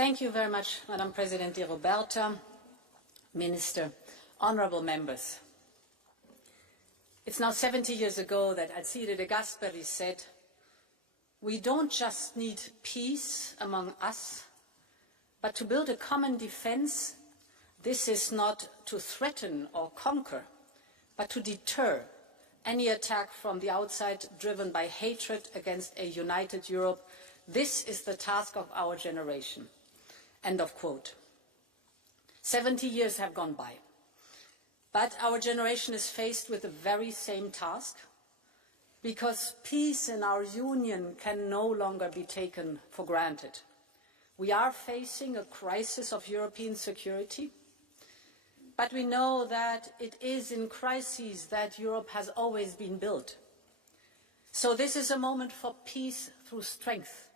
Thank you very much, Madam Presidente Roberta, Minister, honourable members. It's now 70 years ago that Alcide de Gasperi said, "We don't just need peace among us, but to build a common defence, this is not to threaten or conquer, but to deter any attack from the outside driven by hatred against a united Europe. This is the task of our generation." End of quote. 70 years have gone by, but our generation is faced with the very same task, because peace in our union can no longer be taken for granted. We are facing a crisis of European security, but we know that it is in crises that Europe has always been built. So this is a moment for peace through strength.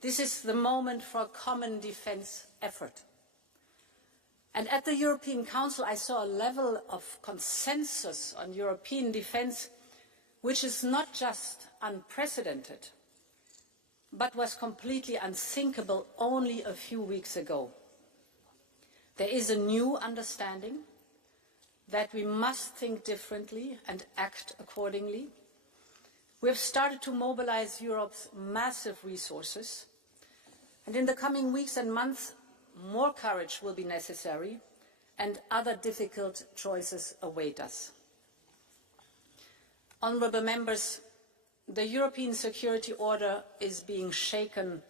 This is the moment for a common defence effort. And at the European Council, I saw a level of consensus on European defence which is not just unprecedented, but was completely unthinkable only a few weeks ago. There is a new understanding that we must think differently and act accordingly. We have started to mobilise Europe's massive resources, and in the coming weeks and months, more courage will be necessary and other difficult choices await us. Honourable members, the European security order is being shaken,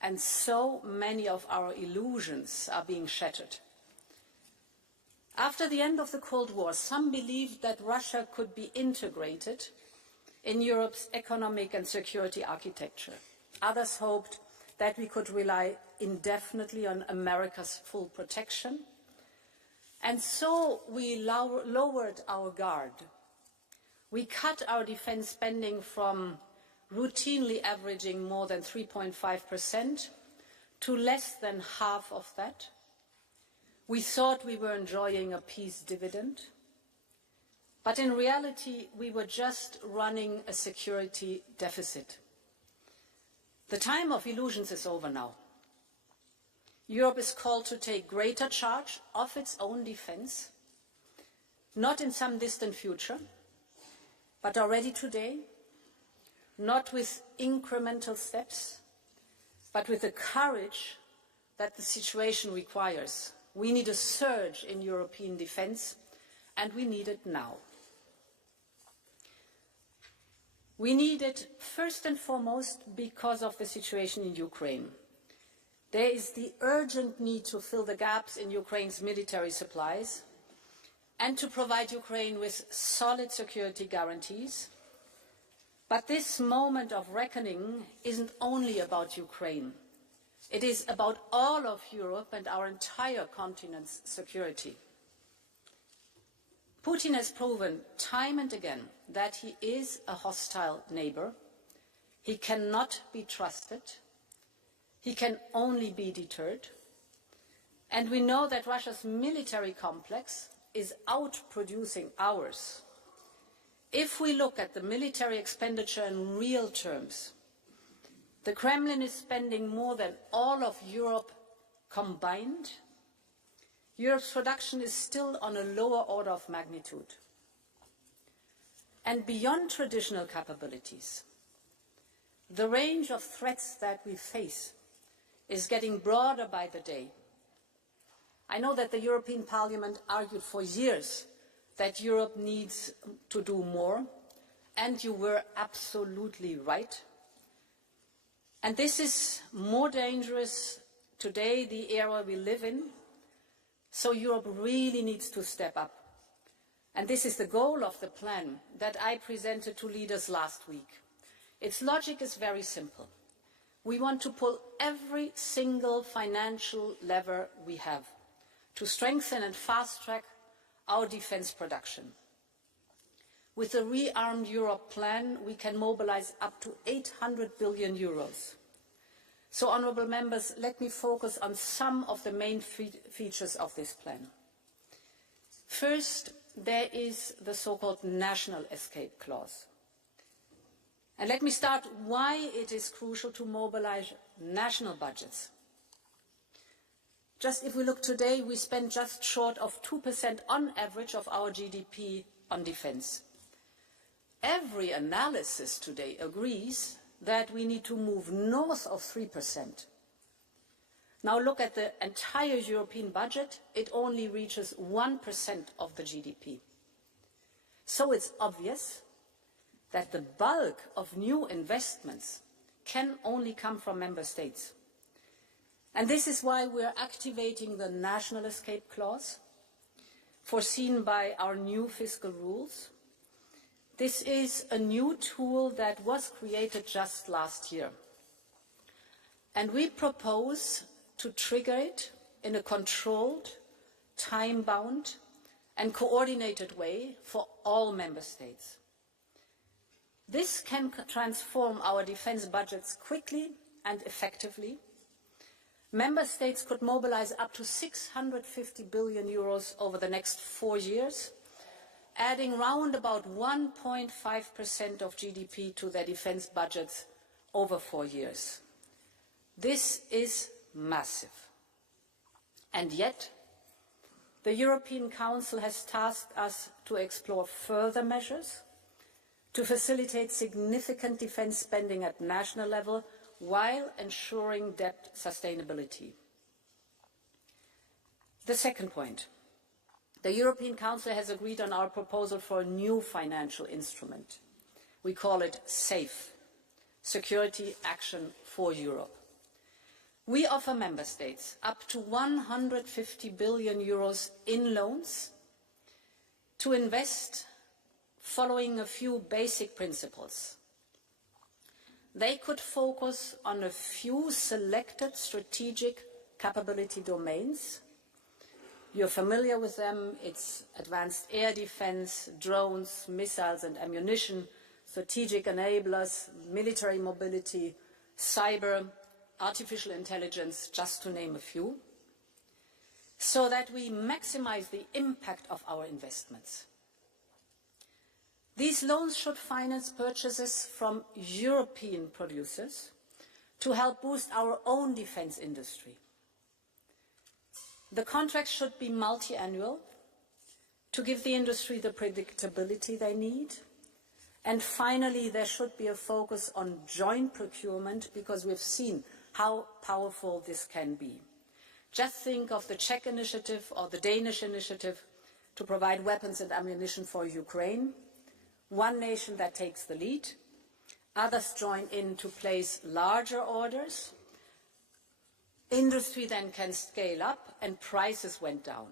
and so many of our illusions are being shattered. After the end of the Cold War, some believed that Russia could be integrated in Europe's economic and security architecture. Others hoped that we could rely indefinitely on America's full protection. And so we lowered our guard. We cut our defence spending from routinely averaging more than 3.5% to less than half of that. We thought we were enjoying a peace dividend, but in reality we were just running a security deficit. The time of illusions is over now. Europe is called to take greater charge of its own defence, not in some distant future, but already today, not with incremental steps, but with the courage that the situation requires. We need a surge in European defence, and we need it now. We need it first and foremost because of the situation in Ukraine. There is the urgent need to fill the gaps in Ukraine's military supplies and to provide Ukraine with solid security guarantees. But this moment of reckoning isn't only about Ukraine. It is about all of Europe and our entire continent's security. Putin has proven time and again that he is a hostile neighbour. He cannot be trusted. He can only be deterred. And we know that Russia's military complex is outproducing ours. If we look at the military expenditure in real terms, the Kremlin is spending more than all of Europe combined. Europe's production is still on a lower order of magnitude. And beyond traditional capabilities, the range of threats that we face is getting broader by the day. I know that the European Parliament argued for years that Europe needs to do more, and you were absolutely right. And this is more dangerous today, the era we live in, so Europe really needs to step up. And this is the goal of the plan that I presented to leaders last week. Its logic is very simple. We want to pull every single financial lever we have to strengthen and fast-track our defence production. With the Rearm Europe plan, we can mobilise up to 800 billion euros. So, honourable members, let me focus on some of the main features of this plan. First, there is the so-called national escape clause. And let me start why it is crucial to mobilise national budgets. Just if we look today, we spend just short of 2% on average of our GDP on defence. Every analysis today agrees that we need to move north of 3%. Now look at the entire European budget, it only reaches 1% of the GDP. So it's obvious that the bulk of new investments can only come from member states. And this is why we're activating the national escape clause, foreseen by our new fiscal rules. This is a new tool that was created just last year. And we propose to trigger it in a controlled, time-bound and coordinated way for all member states. This can transform our defence budgets quickly and effectively. Member states could mobilise up to 650 billion euros over the next 4 years, adding round about 1.5% of GDP to their defence budgets over 4 years. This is massive. And yet, the European Council has tasked us to explore further measures to facilitate significant defence spending at national level while ensuring debt sustainability. The second point. The European Council has agreed on our proposal for a new financial instrument. We call it SAFE, Security Action for Europe. We offer member states up to 150 billion euros in loans to invest following a few basic principles. They could focus on a few selected strategic capability domains. You're familiar with them. It's advanced air defense, drones, missiles and ammunition, strategic enablers, military mobility, cyber, artificial intelligence, just to name a few, so that we maximize the impact of our investments. These loans should finance purchases from European producers to help boost our own defence industry. The contracts should be multi-annual to give the industry the predictability they need. And finally, there should be a focus on joint procurement because we've seen how powerful this can be. Just think of the Czech initiative or the Danish initiative to provide weapons and ammunition for Ukraine. One nation that takes the lead, others join in to place larger orders. Industry then can scale up and prices went down.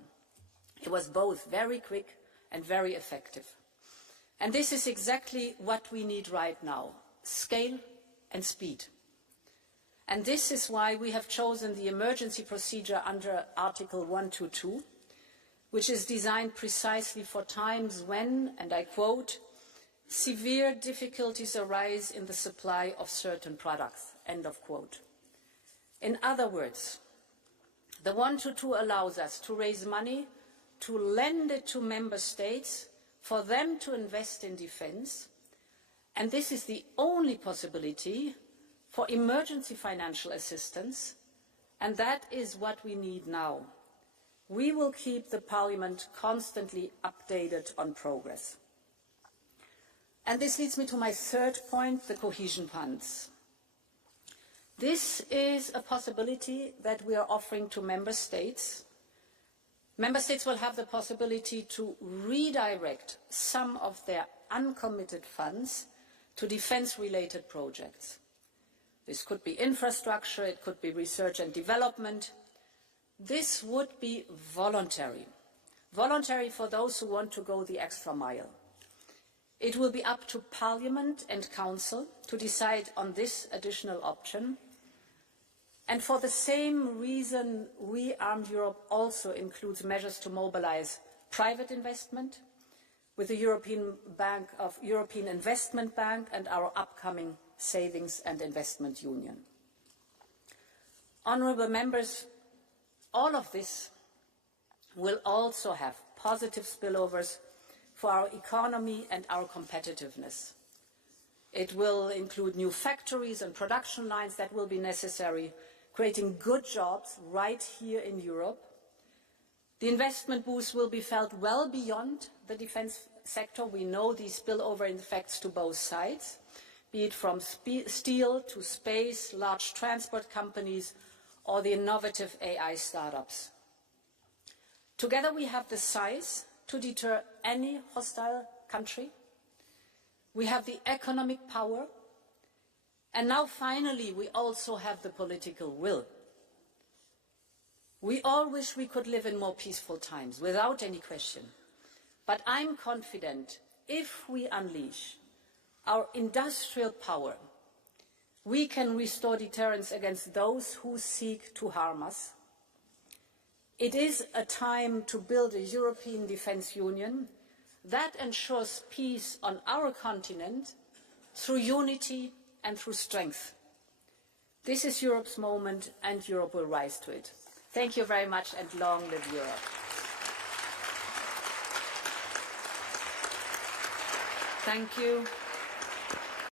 It was both very quick and very effective. And this is exactly what we need right now, scale and speed. And this is why we have chosen the emergency procedure under Article 122, which is designed precisely for times when, and I quote, severe difficulties arise in the supply of certain products, end of quote. In other words, the 122 allows us to raise money, to lend it to member states, for them to invest in defence, and this is the only possibility for emergency financial assistance, and that is what we need now. We will keep the Parliament constantly updated on progress. And this leads me to my third point, the cohesion funds. This is a possibility that we are offering to member states. Member states will have the possibility to redirect some of their uncommitted funds to defence-related projects. This could be infrastructure, it could be research and development. This would be voluntary. Voluntary for those who want to go the extra mile. It will be up to Parliament and Council to decide on this additional option. And for the same reason, Rearm Europe also includes measures to mobilise private investment with the European Investment Bank and our upcoming Savings and Investment Union. Honourable members, all of this will also have positive spillovers for our economy and our competitiveness. It will include new factories and production lines that will be necessary, creating good jobs right here in Europe. The investment boost will be felt well beyond the defence sector. We know these spillover effects to both sides, be it from steel to space, large transport companies, or the innovative AI startups. Together we have the size to deter any hostile country. We have the economic power. And now finally we also have the political will. We all wish we could live in more peaceful times, without any question. But I'm confident if we unleash our industrial power, we can restore deterrence against those who seek to harm us. It is a time to build a European Defence Union that ensures peace on our continent through unity and through strength. This is Europe's moment, and Europe will rise to it. Thank you very much, and long live Europe. Thank you.